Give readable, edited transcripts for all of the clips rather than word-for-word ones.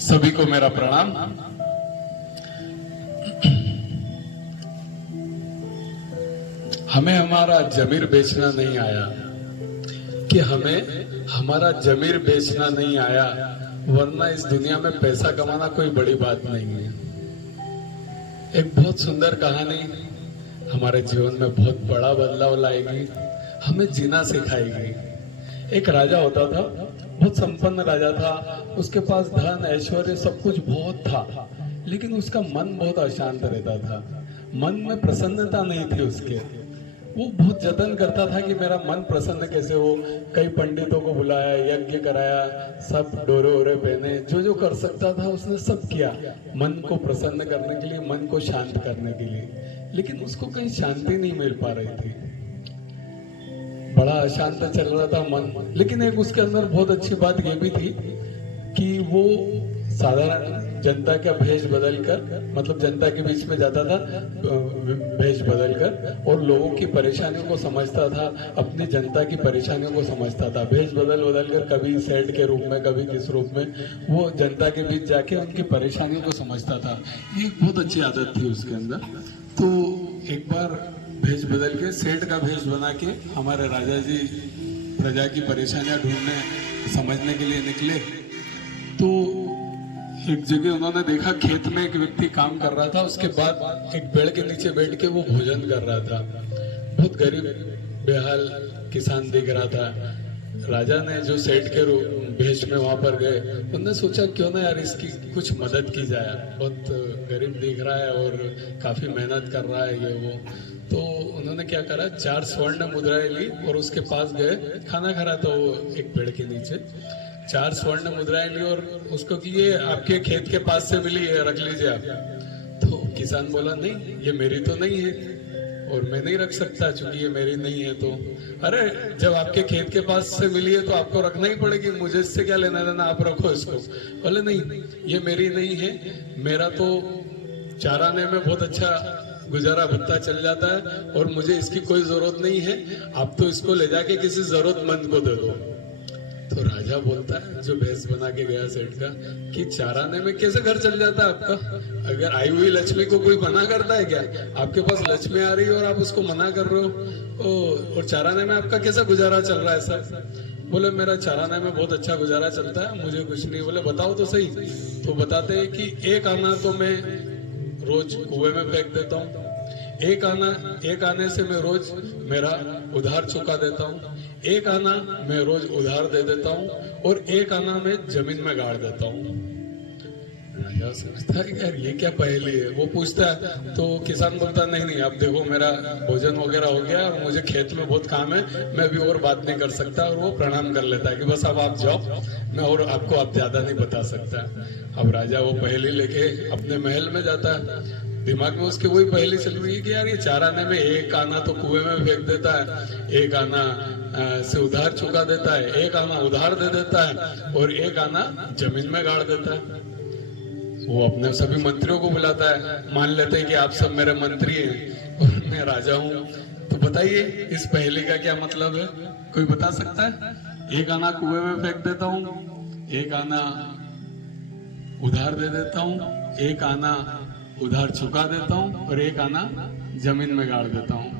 सभी को मेरा प्रणाम। हमें हमारा जमीर बेचना नहीं आया, कि हमें हमारा जमीर बेचना नहीं आया, वरना इस दुनिया में पैसा कमाना कोई बड़ी बात नहीं है। एक बहुत सुंदर कहानी हमारे जीवन में बहुत बड़ा बदलाव लाएगी, हमें जीना सिखाएगी। एक राजा होता था, बहुत संपन्न राजा था, उसके पास धन ऐश्वर्य सब कुछ बहुत था, लेकिन उसका मन बहुत अशांत रहता था। मन में प्रसन्नता नहीं थी उसके। वो बहुत जतन करता था कि मेरा मन प्रसन्न कैसे हो। कई पंडितों को बुलाया, यज्ञ कराया, सब डोरे ओरे पहने, जो जो कर सकता था उसने सब किया, मन को प्रसन्न करने के लिए, मन को शांत करने के लिए। लेकिन उसको कहीं शांति नहीं मिल पा रही थी, बड़ा अशांत चल रहा था मन। लेकिन एक उसके अंदर बहुत अच्छी बात ये भी थी कि वो साधारण जनता का भेष बदलकर, मतलब जनता के बीच में जाता था भेष बदलकर, और लोगों की परेशानियों को समझता था, अपनी जनता की परेशानियों को समझता था। भेष बदल कर कभी सेठ के रूप में, कभी किस रूप में, वो जनता के बीच जाके उनकी परेशानियों को समझता था। ये एक बहुत अच्छी आदत थी उसके अंदर। तो एक बार भेष बदल के, सेठ का भेष बना के हमारे राजा जी प्रजा की परेशानियां ढूंढने, समझने के लिए निकले। तो एक जगह उन्होंने देखा, खेत में एक व्यक्ति काम कर रहा था, उसके बाद एक पेड़ के नीचे बैठ के वो भोजन कर रहा था। बहुत गरीब बेहाल किसान दिख रहा था। राजा ने, जो सेठ के भेष में वहां पर गए, उन्होंने सोचा क्यों ना यार इसकी कुछ मदद की जाए, बहुत गरीब दिख रहा है और काफी मेहनत कर रहा है ये वो। तो उन्होंने क्या करा, 4 स्वर्ण मुद्राएं ली और उसके पास गए। खाना खा रहा था वो एक पेड़ के नीचे। 4 स्वर्ण मुद्राएं ली और उसको कि ये आपके खेत के पास से मिली है, रख लीजिए आप। तो किसान बोला, नहीं ये मेरी तो नहीं है और मैं नहीं रख सकता, चूंकि ये मेरी नहीं है। तो अरे जब आपके खेत के पास से मिली है तो आपको रखना ही पड़ेगी, मुझे इससे क्या लेना देना, आप रखो इसको। बोले नहीं ये मेरी नहीं है, मेरा तो चाराने में बहुत अच्छा गुजारा भत्ता चल जाता है और मुझे इसकी कोई जरूरत नहीं है, आप तो इसको ले जाके किसी जरूरतमंद को दे दो। तो राजा बोलता है, जो भैंस बना के गया सेठ का, कि चाराने में कैसे घर चल जाता है आपका? अगर आई हुई लक्ष्मी को कोई मना करता है क्या? आपके पास लक्ष्मी आ रही है और आप उसको मना कर रहे हो, और चाराने में आपका कैसा गुजारा चल रहा है सर? बोले मेरा चाराने में बहुत अच्छा गुजारा चलता है, मुझे कुछ नहीं। बोले बताओ तो सही। तो बताते हैं कि एक आना तो मैं रोज कुएं में फेंक देता हूँ, एक आने से मैं रोज मेरा उधार चुका देता हूँ, एक आना मैं रोज उधार दे देता हूँ, और एक आना मैं जमीन में गाड़ देता हूँ। राजा सोचता है यार ये क्या पहेली है। वो पूछता है तो किसान बोलता, नहीं नहीं आप देखो मेरा भोजन वगैरह हो गया, मुझे खेत में बहुत काम है, मैं भी और बात नहीं कर सकता। और वो प्रणाम कर लेता है कि बस अब आप जाओ, मैं और आपको अब ज्यादा नहीं बता सकता। अब राजा वो पहेली लेके अपने महल में जाता है। दिमाग में उसके वही पहेली चल रही है कि यार ये 4 आने में एक आना तो कुएं में फेंक देता है, एक आना से उधार चुका देता है, एक आना उधार दे देता है, और एक आना जमीन में गाड़ देता है। वो अपने सभी मंत्रियों को बुलाता है, मान लेते हैं कि आप सब मेरे मंत्री हैं और मैं राजा हूँ, तो बताइए इस पहेली का क्या मतलब है? कोई बता सकता है? एक आना कुएं में फेंक देता हूँ, एक आना उधार दे देता हूँ, एक आना उधार चुका देता हूँ, और एक आना जमीन में गाड़ देता हूँ,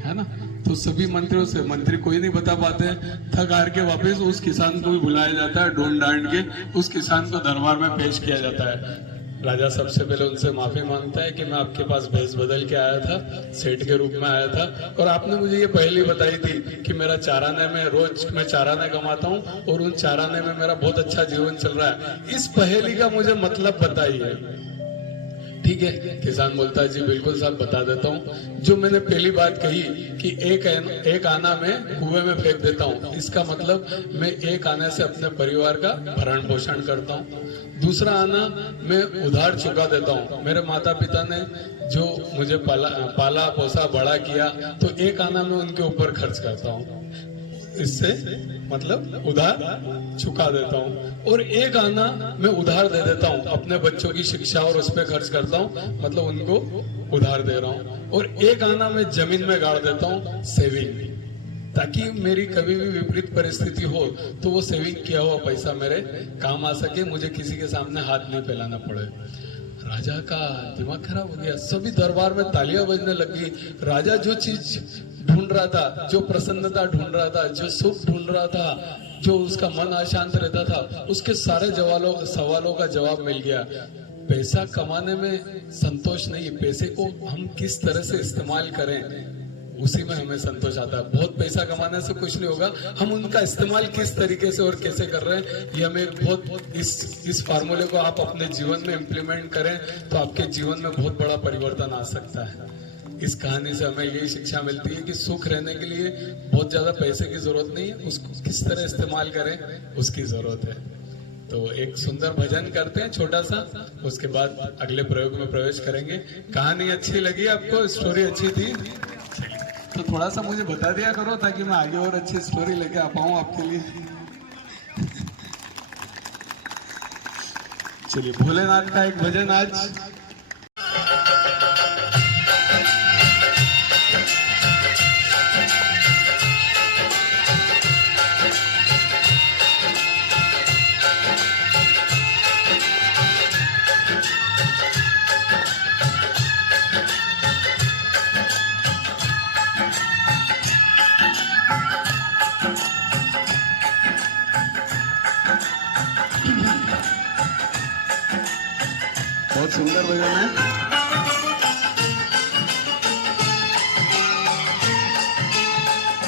है ना? तो सभी मंत्रियों से मंत्री कोई नहीं बता पाते। थक हार के वापस उस किसान को भी बुलाया जाता है, ढूंढ ढांड के उस किसान को दरबार में पेश किया जाता है। राजा सबसे पहले उनसे माफी मांगता है कि मैं आपके पास भेष बदल के आया था, सेठ के रूप में आया था, और आपने मुझे ये पहली बताई थी कि मेरा चाराने में, रोज मैं चाराने कमाता हूँ और उन चाराने में मेरा बहुत अच्छा जीवन चल रहा है। इस पहेली का मुझे मतलब बताइए। ठीक है, किसान बोलता है जी बिल्कुल साहब बता देता हूँ। जो मैंने पहली बात कही कि एक आना मैं कुएं में फेंक देता हूँ, इसका मतलब मैं एक आने से अपने परिवार का भरण पोषण करता हूँ। दूसरा आना मैं उधार चुका देता हूँ, मेरे माता पिता ने जो मुझे पाला पोसा बड़ा किया, तो एक आना मैं उनके ऊपर खर्च करता हूँ, इससे मतलब उधार चुका देता हूँ। और एक आना मैं उधार दे देता हूँ, अपने बच्चों की शिक्षा और उस पर खर्च करता हूँ, मतलब उनको उधार दे रहा हूँ। और एक आना मैं जमीन में गाड़ देता हूँ, सेविंग। ताकि मेरी कभी भी विपरीत परिस्थिति हो तो वो सेविंग किया हुआ पैसा मेरे काम आ सके, मुझे किसी के सामने हाथ नहीं फैलाना पड़े। राजा का दिमाग खराब हो गया, सभी दरबार में तालियां बजने लगी। राजा जो चीज ढूंढ रहा था, जो प्रसन्नता ढूंढ रहा था, जो सुख ढूंढ रहा था, जो उसका मन अशांत रहता था, उसके सारे सवालों का जवाब मिल गया। पैसा कमाने में संतोष नहीं, पैसे को हम किस तरह से इस्तेमाल करें उसी में हमें संतोष आता है। बहुत पैसा कमाने से कुछ नहीं होगा, हम उनका इस्तेमाल किस तरीके से और कैसे कर रहे हैं, ये हमें बहुत इस फार्मूले को आप अपने जीवन में इम्प्लीमेंट करें तो आपके जीवन में बहुत बड़ा परिवर्तन आ सकता है। इस कहानी से हमें यही शिक्षा मिलती है कि सुख रहने के लिए बहुत ज्यादा पैसे की जरूरत नहीं है, उसको किस तरह इस्तेमाल करें उसकी जरूरत है। तो एक सुंदर भजन करते हैं छोटा सा, उसके बाद अगले प्रयोग में प्रवेश करेंगे। कहानी अच्छी लगी आपको, स्टोरी अच्छी थी, तो थोड़ा सा मुझे बता दिया करो ताकि मैं आगे और अच्छी स्टोरी लेके आ पाऊं आपके लिए। चलिए भोलेनाथ का एक भजन आज। बहुत सुंदर भजन है।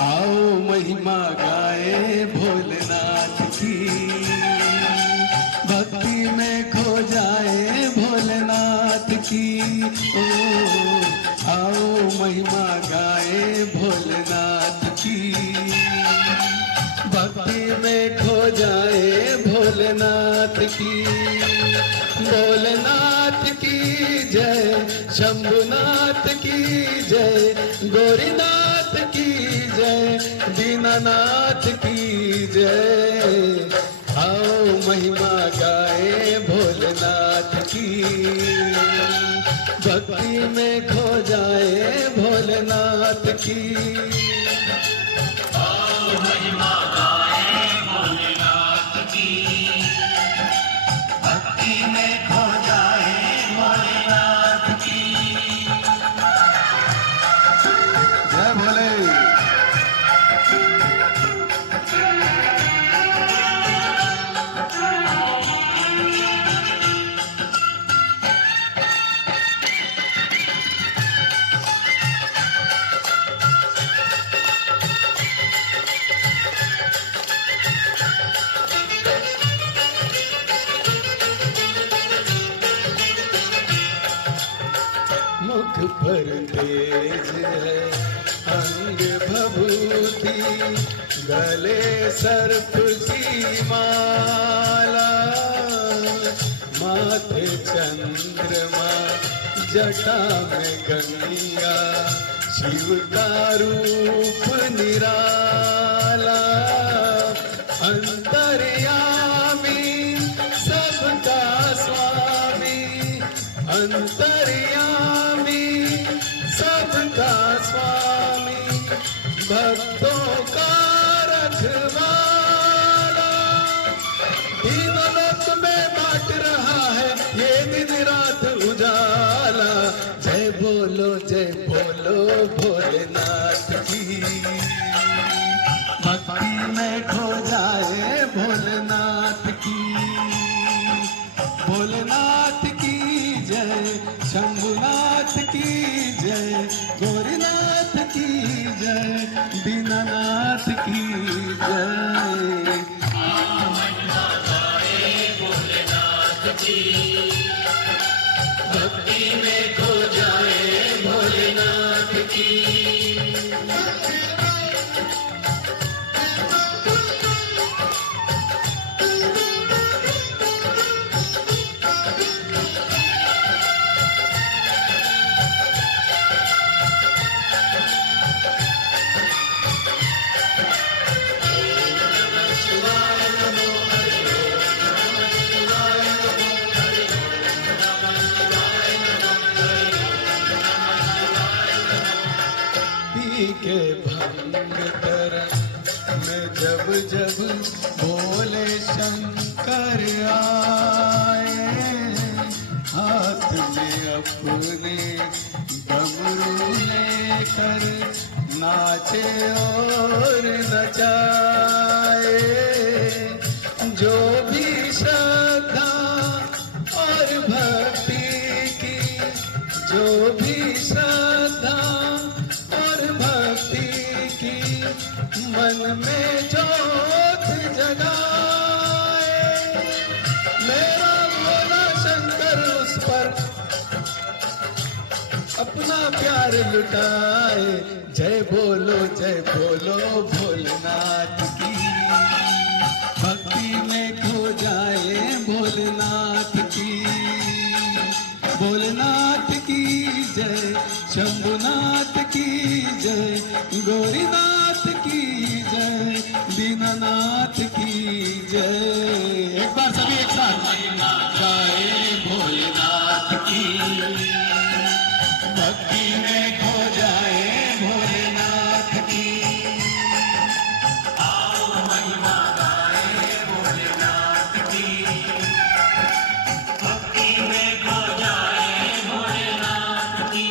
आओ महिमा गाए भोलेनाथ की, भक्ति में खो जाए भोलेनाथ की। ओ आओ महिमा गाए भोलेनाथ की, भक्ति में खो जाए भोलेनाथ की। भोलेनाथ की जय, शंभुनाथ की जय, गौरीनाथ की जय, दीनानाथ की जय। आओ महिमा गाए भोलेनाथ की, भक्ति में खो जाए भोलेनाथ की। आओ महिमा गाए भोलेनाथ की, भक्ति में खो जाए भोलेनाथ की। जय भोले। मुख पर तेज है अंग भभूति, गले सर्प की माला, माथे चंद्रमा जटा में गंगा, शिव का रूप निराला। अंतर्यामी सबका स्वामी, अंतर्यामी सबका स्वामी, भक्तों का रखवाला। तीनों लोक में बांट रहा है ये दिन रात उजाला। जय बोलो भोलेनाथ की, भक्ति में खो जाए भोलेनाथ की। भोलेनाथ की जय, शंभुनाथ की जय, गौरीनाथ की जय, दीनानाथ की जय। भोलेनाथ की, भक्ति में खो जाए भोलेनाथ की। के भंग तर जब भोले शंकर आए, हाथ में अपने डमरू लेकर नाचे और नचाए। जो भी श्रद्धा और भक्ति की, जो भी श्रद्धा और भक्ति की मन में ज्योत जगाए, मेरा भोला शंकर उस पर अपना प्यार लुटाए। जय बोलो भोलेनाथ की, भक्ति में खो जाए भोलेनाथ की। भोलेनाथ की जय, शंभुनाथ की जय, गौरीनाथ की जय, दीनानाथ की जय। एक बार सभी एक साथ गाए भोलेनाथ की, भक्ति में खो जाए भोलेनाथ की। आओ महिमा गाए भोलेनाथ की, भक्ति में खो जाए भोलेनाथ की।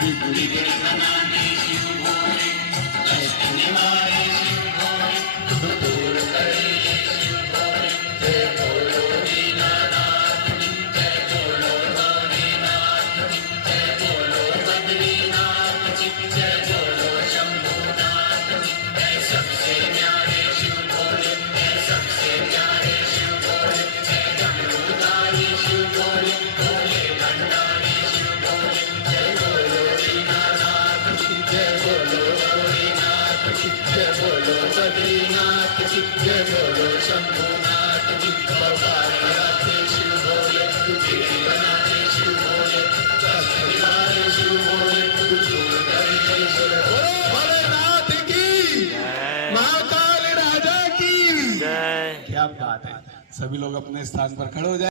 बिगड़ी गई बनाने शिव भोले, दर्शन वाले शिव भोले, दूर करे शिव भोले। जय बोलो दीनानाथ की, जय बोलो गौरीनाथ की, जय बोलो बद्रीनाथ की, जय बोलो शंभुनाथ की। जय सबसे न्यारे शिव भोले, जय सबसे प्यारे शिव भोले, जय डमरूधारी शिव भोले, भोले भंडारी शिव भोले। जय बोलो दीनानाथ की, जय बोलो गौरीनाथ की, जय बोलो बद्रीनाथ की, जय बोलो शंभुनाथ की। बनाते शिव भोले, बिगड़ी बनाते शिव भोले, दर्शन वाले शिव भोले, दूर करे शिव भोले। बोलो भोलेनाथ की, महाकाल राजा की। क्या बात है। सभी लोग अपने स्थान पर खड़े हो जाए।